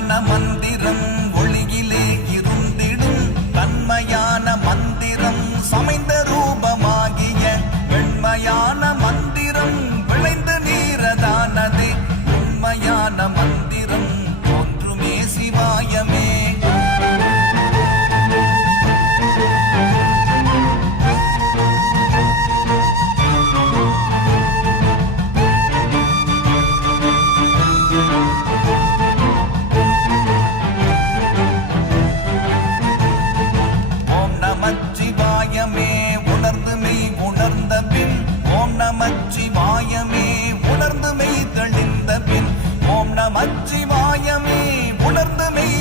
உண்மையான மந்திரம் ஒளியிலே இருந்திடும் தன்மையான மந்திரம் சமைந்த ரூபமாகிய வெண்மையான மந்திரம் விளைந்து நீரதானதே உண்மையான மந்திரம் தோன்றுமே சிவாயமே. நமச்சிவாயமே உணர்ந்து மெய் உணர்ந்த பின் ஓம் நமச்சிவாயமே உணர்ந்து மெய் தெளிந்த பின் ஓம் நமச்சிவாயமே உணர்ந்து மெய்